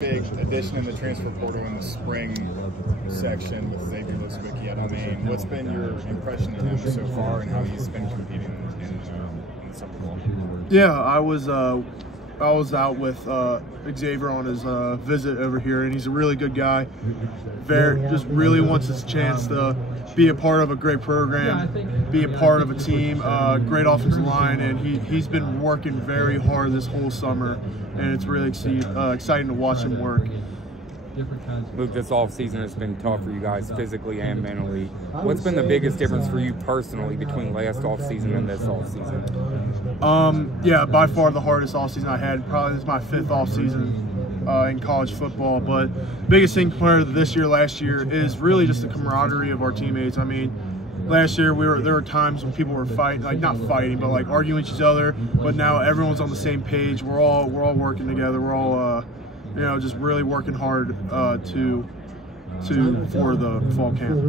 Big addition in the transfer portal in the spring section with Xavier Loswicki. I mean, what's been your impression of him so far and how he's been competing in the summer ball? Yeah, I was out with Xavier on his visit over here, and he's a really good guy. Just really wants his chance to be a part of a great program, be a part of a team, great offensive line, and he's been working very hard this whole summer, and it's really exciting to watch him work. Luke, this offseason has been tough for you guys physically and mentally. What's been the biggest difference for you personally between last offseason and this offseason? Yeah, by far the hardest offseason I had. Probably this is my 5th offseason in college football. But the biggest thing compared to this year, last year, is really just the camaraderie of our teammates. I mean, last year there were times when people were fighting, like not fighting, but like arguing with each other. But now everyone's on the same page. We're all working together. We're all just really working hard for the fall camp.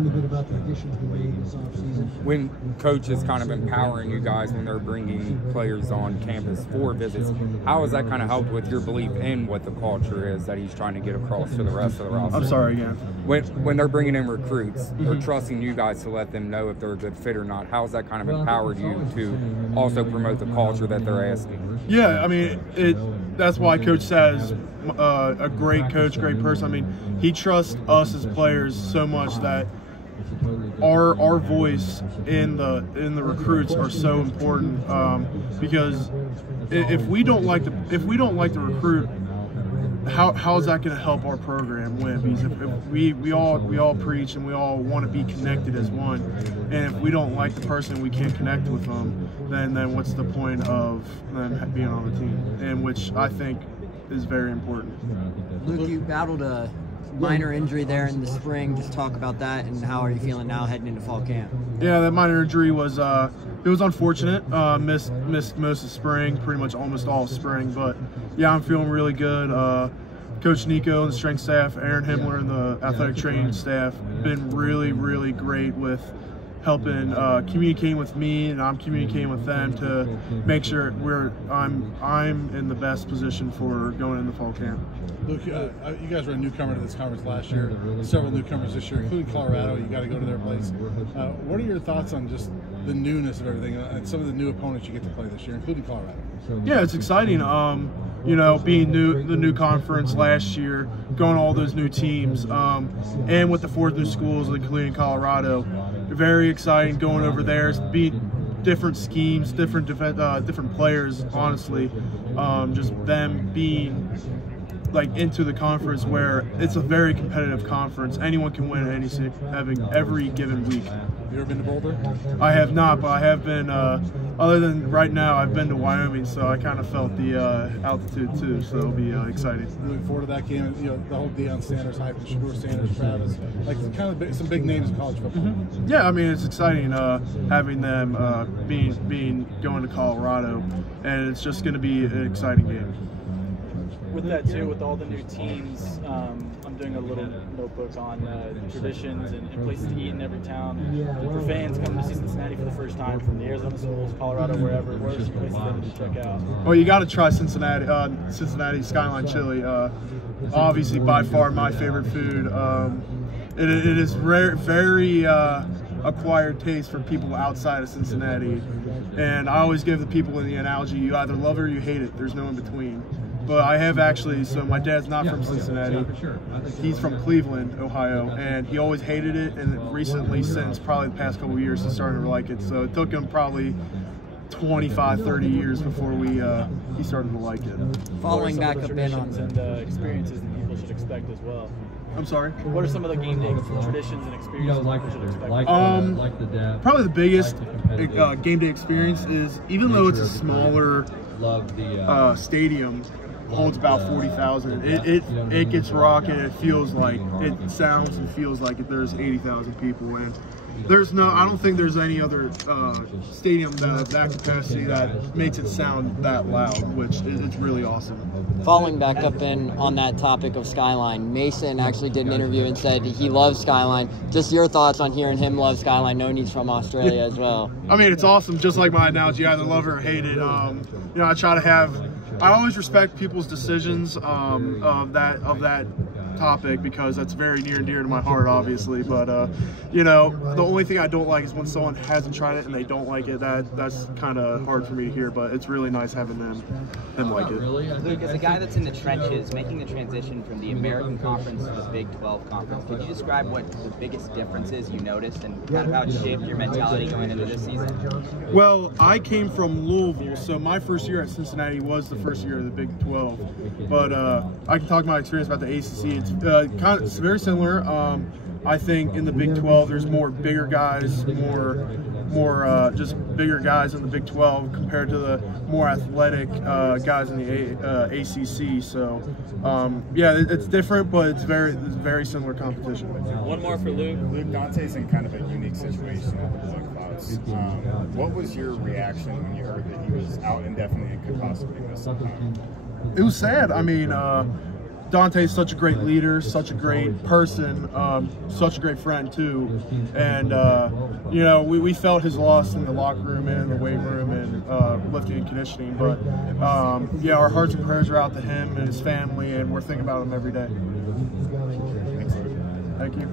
When coach is kind of empowering you guys when they're bringing players on campus for visits, how has that kind of helped with your belief in what the culture is that he's trying to get across to the rest of the roster? I'm sorry again. When they're bringing in recruits, they're trusting you guys to let them know if they're a good fit or not. How has that kind of empowered you to also promote the culture that they're asking? Yeah, I mean, that's why Coach says a great coach, great person. I mean, he trusts us as players so much that our voice in the recruits are so important, because if we don't like the recruit, how is that going to help our program win? Because if we all preach and we all want to be connected as one, and if we don't like the person, we can't connect with them, then what's the point of them being on the team? And which I think is very important. Luke, you battled a minor injury there in the spring. Just talk about that, and how are you feeling now heading into fall camp? Yeah, that minor injury was it was unfortunate. Missed most of spring, pretty much almost all of spring. But yeah, I'm feeling really good. Coach Nico and the strength staff, Aaron Himmler and the athletic training staff, been really, really great with helping communicating with me, and I'm communicating with them to make sure I'm in the best position for going into fall camp. Luke, you guys were a newcomer to this conference last year. Several newcomers this year, including Colorado. You got to go to their place. What are your thoughts on just the newness of everything and some of the new opponents you get to play this year, including Colorado? Yeah, it's exciting. Being the new conference last year, going to all those new teams, and with the 4 new schools, including Colorado, very exciting going over there. Beat different schemes, different players. Honestly, just them being like into the conference where it's a very competitive conference. Anyone can win every given week. You ever been to Boulder? I have not, but I have been. Other than right now, I've been to Wyoming, so I kind of felt the altitude too. So it'll be exciting. Looking forward to that game. The whole Deion Sanders hype, and Shador Sanders, Travis, like kind of some big names in college football. Mm-hmm. Yeah, I mean, it's exciting having them going to Colorado, and it's just going to be an exciting game. With that too, with all the new teams, I'm doing a little notebook on traditions and places to eat in every town. For fans coming to see Cincinnati for the first time, from the Arizona schools, Colorado, wherever, where are some places they need to check out? Well, you got to try Cincinnati Skyline Chili. Obviously, by far my favorite food. It is very acquired taste for people outside of Cincinnati, and I always give the people in the analogy: you either love it or you hate it. There's no in between. But I have actually, so my dad's not from Cincinnati. He's from Cleveland, Ohio, and he always hated it, and recently, since probably the past couple of years, he started to like it. So it took him probably 25, 30 years before he started to like it. Following back up in on and experiences that people should expect as well. I'm sorry? What are some of the game day traditions and experiences people should expect? Probably the biggest game day experience is, even though it's a smaller stadium, holds about 40,000. It gets rocking. It feels like, it sounds and feels like there's 80,000 people, and I don't think there's any other stadium that capacity that makes it sound that loud, which it's really awesome. Following back up in on that topic of Skyline, Mason actually did an interview and said he loves Skyline. Just your thoughts on hearing him love Skyline, knowing he's from Australia as well. I mean, it's awesome. Just like my analogy, either love it or hate it. I try to have I always respect people's decisions of that topic because that's very near and dear to my heart, obviously. But you know, the only thing I don't like is when someone hasn't tried it and they don't like it. That's kind of hard for me to hear. But it's really nice having them like it. Luke, as a guy that's in the trenches, making the transition from the American Conference to the Big 12 Conference, could you describe what the biggest differences you noticed and kind of how it shaped your mentality going into this season? Well, I came from Louisville, so my first year at Cincinnati was the first year of the Big 12. But I can talk my experience about the ACC. It's very similar. I think in the Big 12 there's more bigger guys, more just bigger guys in the Big 12 compared to the more athletic guys in the ACC. So yeah, it's different, but it's very similar competition. One more for Luke. Luke, Dante's in kind of a unique situation with the Blood Clouds. What was your reaction when you heard that he was out indefinitely and could possibly miss some time? It was sad. I mean, Dante's such a great leader, such a great person, such a great friend too. And you know, we felt his loss in the locker room and in the weight room and lifting and conditioning. But yeah, our hearts and prayers are out to him and his family, and we're thinking about him every day. Thank you.